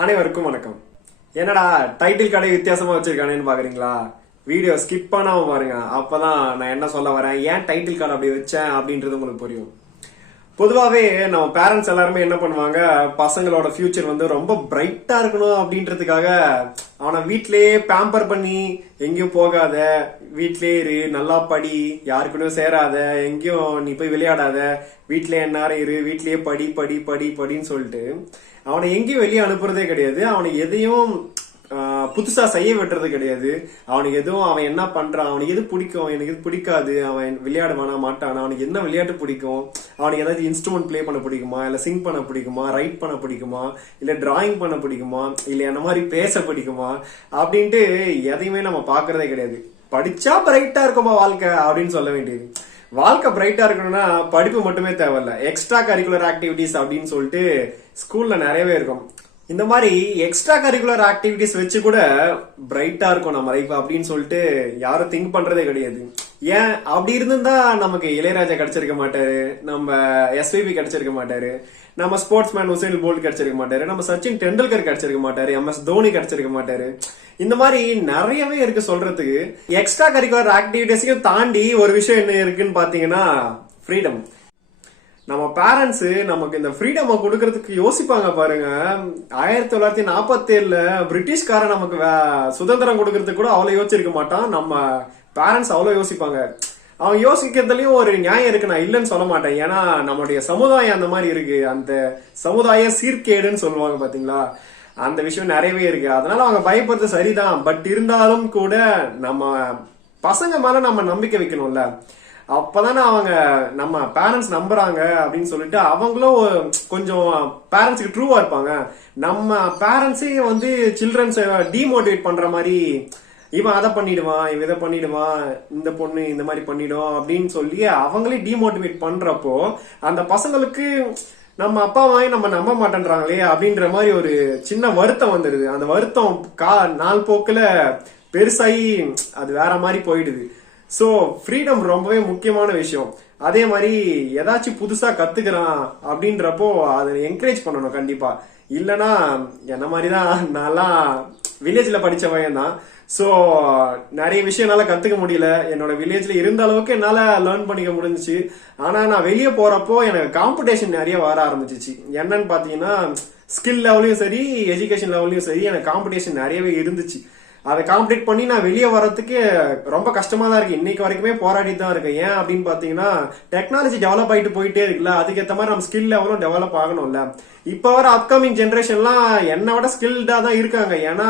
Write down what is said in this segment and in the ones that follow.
அனைவருக்கும் வணக்கம். என்னடா டைட்டில் கடை வித்தியாசமா வச்சிருக்கானேன்னு பாக்குறீங்களா? வீடியோ ஸ்கிப் பண்ணாம பாருங்க. அப்பதான் நான் என்ன சொல்ல வரேன்? ஏன் டைட்டில் கார்டு அப்படி வச்சேன் அப்படின்றது உங்களுக்கு புரியும். பொதுவாகவே நம்ம பேரண்ட்ஸ் எல்லாருமே என்ன பண்ணுவாங்க பசங்களோட ஃபியூச்சர் வந்து ரொம்ப பிரைட்டாக இருக்கணும் அப்படின்றதுக்காக அவனை வீட்லேயே பேம்பர் பண்ணி எங்கேயும் போகாத வீட்லேயே இரு நல்லா படி யாருக்கூடயும் சேராத எங்கேயும் நீ போய் விளையாடாத வீட்டிலே எந்நேரம் இரு வீட்லேயே படி படி படி படின்னு சொல்லிட்டு அவனை எங்கேயும் வெளியே அனுப்புறதே கிடையாது. அவனை எதையும் புதுசா செய்ய விட்டுறது கிடையாது. அவனுக்கு எதுவும் அவன் என்ன பண்றான் அவனுக்கு எது பிடிக்கும் எனக்கு எது பிடிக்காது அவன் விளையாடுவானா மாட்டானா அவனுக்கு என்ன விளையாட்டு பிடிக்கும் அவனுக்கு ஏதாவது இன்ஸ்ட்ருமெண்ட் ப்ளே பண்ண பிடிக்குமா இல்ல சிங் பண்ண பிடிக்குமா ரைட் பண்ண பிடிக்குமா இல்ல டிராயிங் பண்ண பிடிக்குமா இல்ல என்ன மாதிரி பேச பிடிக்குமா அப்படின்ட்டு எதையுமே நம்ம பாக்குறதே கிடையாது. படிச்சா பிரைட்டா இருக்குமா வாழ்க்கை அப்படின்னு சொல்ல வேண்டியது. வாழ்க்கை பிரைட்டா இருக்கணும்னா படிப்பு மட்டுமே தேவையில்ல. எக்ஸ்ட்ரா கரிக்குலர் ஆக்டிவிட்டிஸ் அப்படின்னு சொல்லிட்டு ஸ்கூல்ல நிறையவே இருக்கும். இந்த மாதிரி எக்ஸ்ட்ரா கரிக்குலர் ஆக்டிவிட்டிஸ் வச்சு கூட பிரைட்டா இருக்கும் நம்ம லைஃப் அப்படின்னு சொல்லிட்டு யாரும் திங்க் பண்றதே கிடையாது. ஏன்? அப்படி இருந்திருந்தா நமக்கு இளையராஜா கிடைச்சிருக்க மாட்டாரு. நம்ம எஸ்பிபி கிடைச்சிருக்க மாட்டாரு. நம்ம ஸ்போர்ட்ஸ் மேன் உசேல் போல்ட் கிடைச்சிருக்க மாட்டாரு. நம்ம சச்சின் டெண்டுல்கர் கிடைச்சிருக்க மாட்டாரு. எம் எஸ் தோனி கிடைச்சிருக்க மாட்டாரு. இந்த மாதிரி நிறையவே இருக்கு சொல்றதுக்கு. எக்ஸ்ட்ரா கரிக்குலர் ஆக்டிவிட்டிஸையும் தாண்டி ஒரு விஷயம் என்ன இருக்குன்னு பாத்தீங்கன்னா ஃப்ரீடம் நம்ம பேரண்ட்ஸு நமக்கு இந்த ஃப்ரீடமை கொடுக்கறதுக்கு யோசிப்பாங்க பாருங்க. ஆயிரத்தி தொள்ளாயிரத்தி நாற்பத்தி ஏழுல பிரிட்டிஷ்காரன் நமக்கு சுதந்திரம் கொடுக்கறதுக்கு கூட அவ்வளோ யோசிச்சிருக்க மாட்டான். நம்ம பேரண்ட்ஸ் அவ்வளோ யோசிப்பாங்க. அவன் யோசிக்கிறதுலயும் ஒரு நியாயம் இருக்கு. நான் இல்லைன்னு சொல்ல மாட்டேன். ஏன்னா நம்மளுடைய சமுதாயம் அந்த மாதிரி இருக்கு. அந்த சமுதாய சீர்கேடுன்னு சொல்லுவாங்க பாத்தீங்களா? அந்த விஷயம் நிறையவே இருக்கு. அதனால அவங்க பயப்படுறது சரிதான். பட் இருந்தாலும் கூட நம்ம பசங்க மேல நம்ம நம்பிக்கை வைக்கணும்ல. அப்பதானே அவங்க நம்ம பேரண்ட்ஸ் நம்புறாங்க அப்படின்னு சொல்லிட்டு அவங்களும் கொஞ்சம் பேரண்ட்ஸ்க்கு ட்ரூவா இருப்பாங்க. நம்ம பேரண்ட்ஸே வந்து சில்ட்ரன்ஸை டிமோட்டிவேட் பண்ற மாதிரி இவன் அதை பண்ணிடுவான் இவன் இதை பண்ணிடுவான் இந்த பொண்ணு இந்த மாதிரி பண்ணிடும் அப்படின்னு சொல்லி அவங்களே டிமோட்டிவேட் பண்றப்போ அந்த பசங்களுக்கு நம்ம அப்பா வாங்கி நம்ம நம்ப மாட்டேன்றாங்களே அப்படின்ற மாதிரி ஒரு சின்ன வருத்தம் வந்துடுது. அந்த வருத்தம் கா நாள் போக்குல பெருசாகி அது வேற மாதிரி போயிடுது. ஸோ ஃப்ரீடம் ரொம்பவே முக்கியமான விஷயம். அதே மாதிரி ஏதாச்சும் புதுசாக கற்றுக்கிறான் அப்படின்றப்போ அதை என்கரேஜ் பண்ணணும் கண்டிப்பாக இல்லைனா என்ன மாதிரிதான் நான்லாம் வில்லேஜில் படித்த பையன் தான். ஸோ நிறைய விஷயம் என்னால் கற்றுக்க முடியல. என்னோட வில்லேஜில் இருந்த அளவுக்கு என்னால் லேர்ன் பண்ணிக்க முடிஞ்சுச்சு. ஆனால் நான் வெளியே போகிறப்போ எனக்கு காம்படிஷன் நிறைய வர ஆரம்பிச்சிச்சு. என்னன்னு பார்த்தீங்கன்னா ஸ்கில் லெவலையும் சரி எஜுகேஷன் லெவலையும் சரி எனக்கு காம்படிஷன் நிறையவே இருந்துச்சு. அதை காம்ப்ளீட் பண்ணி நான் வெளியே வரத்துக்கு ரொம்ப கஷ்டமா தான் இருக்கு. இன்னைக்கு வரைக்குமே போராடிட்டு தான் இருக்கேன். ஏன் அப்படின்னு பாத்தீங்கன்னா டெக்னாலஜி டெவலப் ஆயிட்டு போயிட்டே இருக்குல்ல. அதுக்கேற்ற மாதிரி நம்ம ஸ்கில் லெவலும் டெவலப் ஆகணும்ல. இப்போ வர அப்கமிங் ஜென்ரேஷன்லாம் என்னை விட ஸ்கில்டா தான் இருக்காங்க. ஏன்னா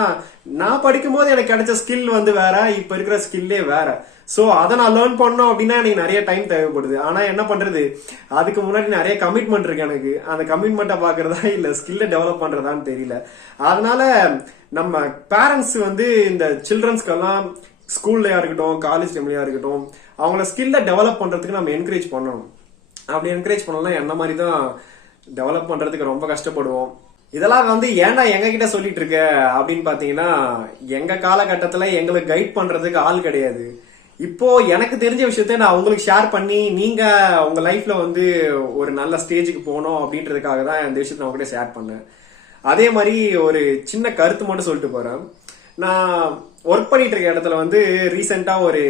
நான் படிக்கும் போது எனக்கு கிடைச்ச ஸ்கில் வந்து வேற இப்ப இருக்கிற ஸ்கில்லே வேற. சோ அதை நான் லேர்ன் பண்ணோம் அப்படின்னா எனக்கு நிறைய டைம் தேவைப்படுது. ஆனா என்ன பண்றது? அதுக்கு முன்னாடி நிறைய கமிட்மெண்ட் இருக்கு எனக்கு. அந்த கமிட்மெண்ட்டை பாக்குறதா இல்ல ஸ்கில்ல டெவலப் பண்றதான்னு தெரியல. அதனால நம்ம பேரண்ட்ஸ் வந்து இந்த சில்ட்ரன்ஸ்க்கெல்லாம் ஸ்கூல்லயா இருக்கட்டும் காலேஜ் டைம்லயா இருக்கட்டும் அவங்கள ஸ்கில்ல டெவலப் பண்றதுக்கு நம்ம என்கரேஜ் பண்ணணும். அப்படி என்கரேஜ் பண்ணலாம் என்ன மாதிரி தான் டெவலப் பண்றதுக்கு ரொம்ப கஷ்டப்படுவோம். இதெல்லாம் வந்து ஏன்டா எங்க கிட்ட சொல்லிட்டு இருக்க அப்படின்னு பாத்தீங்கன்னா எங்க காலகட்டத்துல எங்களுக்கு கைட் பண்றதுக்கு ஆள் கிடையாது. இப்போ எனக்கு தெரிஞ்ச விஷயத்த நான் உங்களுக்கு ஷேர் பண்ணி நீங்க உங்க லைஃப்ல வந்து ஒரு நல்ல ஸ்டேஜுக்கு போகணும் அப்படின்றதுக்காக தான் இந்த விஷயத்த நான் உங்ககிட்ட ஷேர் பண்ணேன். அதே மாதிரி ஒரு சின்ன கருத்து மட்டும் சொல்லிட்டு போறேன். நான் ஒர்க் பண்ணிட்டு இருக்க இடத்துல வந்து ரீசெண்டா ஒரு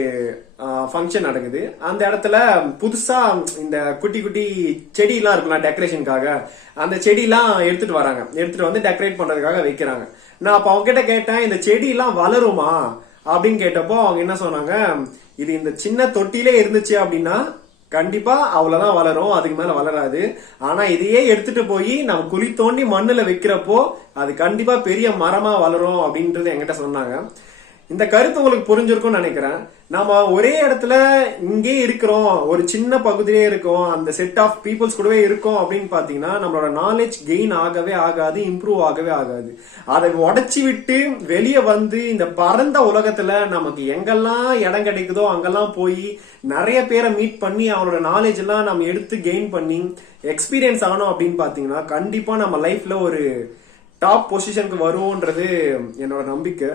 ஃபங்க்ஷன் நடக்குது. அந்த இடத்துல புதுசா இந்த குட்டி குட்டி செடிலாம் இருக்குல்ல டெக்கரேஷனுக்காக அந்த செடிலாம் எடுத்துட்டு வராங்க. எடுத்துட்டு வந்து டெக்கரேட் பண்றதுக்காக வைக்கிறாங்க. நான் அப்போ அவங்க கிட்ட கேட்டேன் இந்த செடிலாம் வளருமா? அப்படின்னு கேட்டப்போ அவங்க என்ன சொன்னாங்க இது இந்த சின்ன தொட்டிலே இருந்துச்சு அப்படின்னா கண்டிப்பா அவ்வளவுதான் வளரும். அதுக்கு மேல வளராது. ஆனா இதையே எடுத்துட்டு போய் நம்ம குழி தோண்டி மண்ணுல வைக்கிறப்போ அது கண்டிப்பா பெரிய மரமா வளரும். அப்படின்றது என்கிட்ட சொன்னாங்க. இந்த கருத்து உங்களுக்கு புரிஞ்சிருக்கும்னு நினைக்கிறேன். நாம ஒரே இடத்துல இங்கே இருக்கிறோம். ஒரு சின்ன பகுதியிலே இருக்கோம். அந்த செட் ஆஃப் பீப்புள்ஸ் கூடவே இருக்கோம் அப்படின்னு பாத்தீங்கன்னா நம்மளோட நாலேஜ் கெயின் ஆகவே ஆகாது இம்ப்ரூவ் ஆகவே ஆகாது. அதை உடச்சி விட்டு வெளியே வந்து இந்த பரந்த உலகத்துல நமக்கு எங்கெல்லாம் இடம் கிடைக்குதோ அங்கெல்லாம் போய் நிறைய பேரை மீட் பண்ணி அவனோட நாலேஜ் எல்லாம் நம்ம எடுத்து கெயின் பண்ணி எக்ஸ்பீரியன்ஸ் ஆனோம் அப்படின்னு பாத்தீங்கன்னா கண்டிப்பா நம்ம லைஃப்ல ஒரு டாப் பொசிஷனுக்கு வருவோன்றது என்னோட நம்பிக்கை.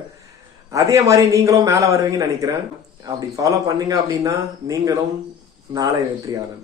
அதே மாதிரி நீங்களும் மேலே வருவீங்கன்னு நினைக்கிறேன். அப்படி ஃபாலோ பண்ணுங்க அப்படின்னா நீங்களும் நாளை வெற்றியாளன்